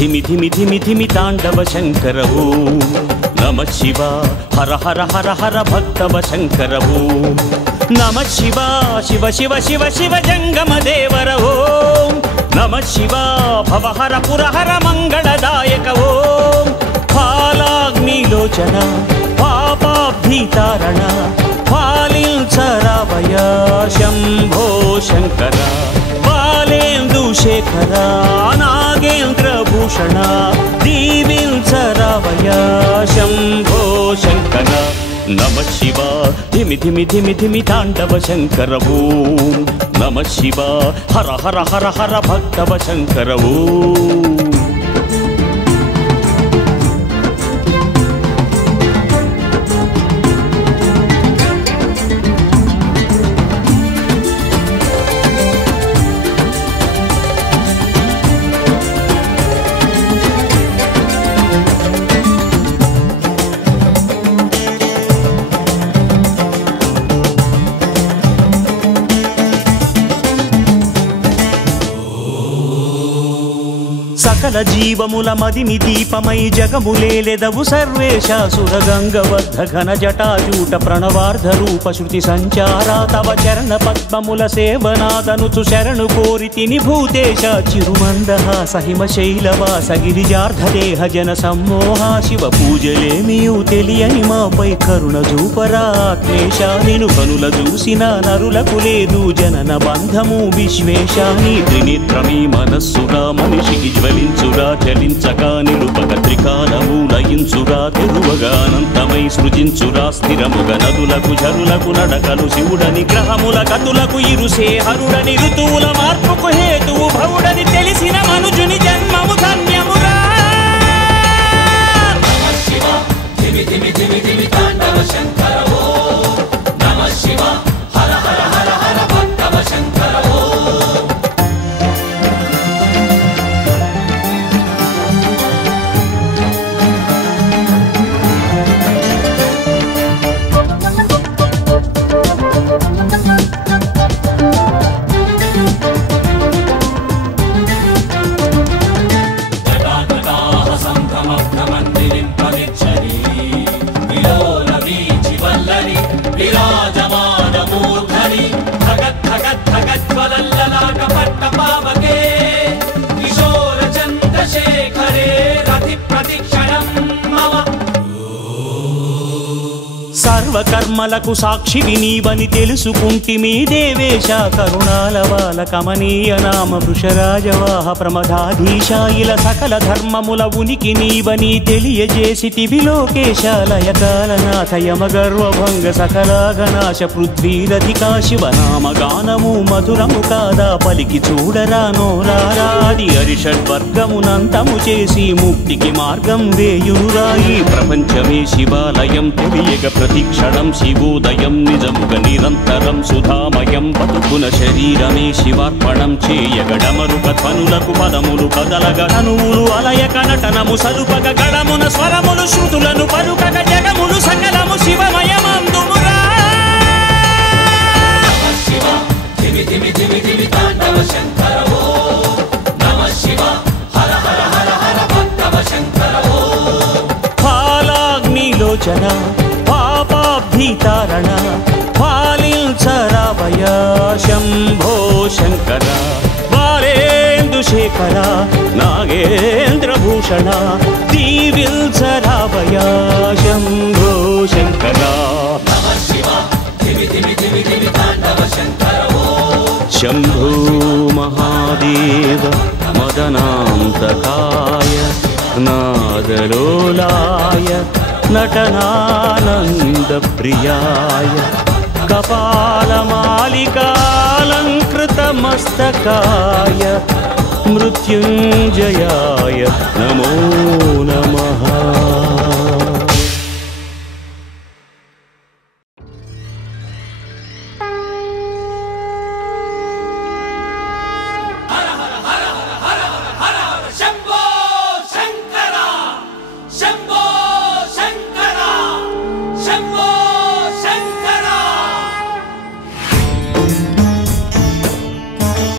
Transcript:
ధిమి ధిమి ధిమి ధిమి తాండవ శంకర ఓం నమ శివ హర హర హర హర భక్తవ శంకర ఓం నమ శివ శివ శివ శివ శివ జంగమ దేవర ఓం నమ శివ భవహర పురహర మంగళదాయక ఓం ఫాలాగ్నిలోచన పాపాబ్ధితారణ ఫాలించరావయ శంభో శంకర బాలేందుశేఖర నాగేంద్రభూషణ దీవించరావయ శంభో శంకర నమ శివ ధిమి ధిమి ధిమి ధిమి తాండవ శంకర ఓం నమ శివ హర హర హర హర భక్తవ శంకర ఓం సకల జీవముల మదిని దీపమై జగములేలెదవు సర్వేశాసుర గంగవర్ధ ఘన జటాజూట ప్రణవార్ధ రూప శృతి సంచారా తవ చరణ పద్మముల సేవనాదనుచు శరణు కోరితిని భూతేశ చిరుమందహాస హిమ శైలవాస గిరిజార్ధ దేహ జన సమ్మోహ శివ పూజలేమియు తెలియని మాపై కరుణ చూపరా ఆత్మేశ నిను కనుల చూసిన నరులకు లేదు జనన బంధము విశ్వేశ నీ త్రినేత్రమీ మనస్సురా మనిషికి జ్వలించురా చలించగా నిలుపక త్రికాలము లయించురా తెరువగా అనంతమై సృజించురా స్థిరముగ నదులకు జరులకు నడకలు శివుడని గ్రహముల కతులకు ఇరుసే హరుడని ఋతువుల మార్పుకు హేతువు భవుడని తెలిసిన మనుజుని జన్మము ధన్యమురా సర్వకర్మలకు సాక్షివి నీవని తెలుసుకుంటిమి దేవేశ కరుణాల బాల కమనీయ నామ వృషరాజవాహ ప్రమదాధీశ ఇలా సకల ధర్మముల ఉనికి నీవని తెలియజేసితివి లోకేశ లయకాలనాథ యమగర్వభంగ సకలాగనాశ పృథ్వీరధికా శివనామ గానము మధురము కాదా పలికి చూడరా నోరారాది అరిషడ్వర్గమునంతము చేసి ముక్తికి మార్గం వేయురాయి ప్రపంచమే శివాలయం తెలియగ ప్రతిక్షణం శివోదయం నిజముగ నిరంతరం సుధామయం బతుకున శరీరమే శివార్పణం చేయగడమరుక ధ్వనులకు పదములు కదలగ తనువులు అలయక నటనము సలుపగ గడమున స్వరములు శృతులను పలుకగ జగములు సకలము శివమయమందుమురా ఫాలాగ్నిలోచన పాపాబ్ధితారణ ఫాలించరావయ శంభో శంకర బాలేందుశేఖర నాగేంద్రభూషణ దీవించరావయ శంభో శంకర శంభో మహాదేవ మదనాంతకాయ నాదలోలాయ నటనానంద ప్రియాయ కపాలమాలికాలంకృతమస్తకాయ మృత్యుంజయాయ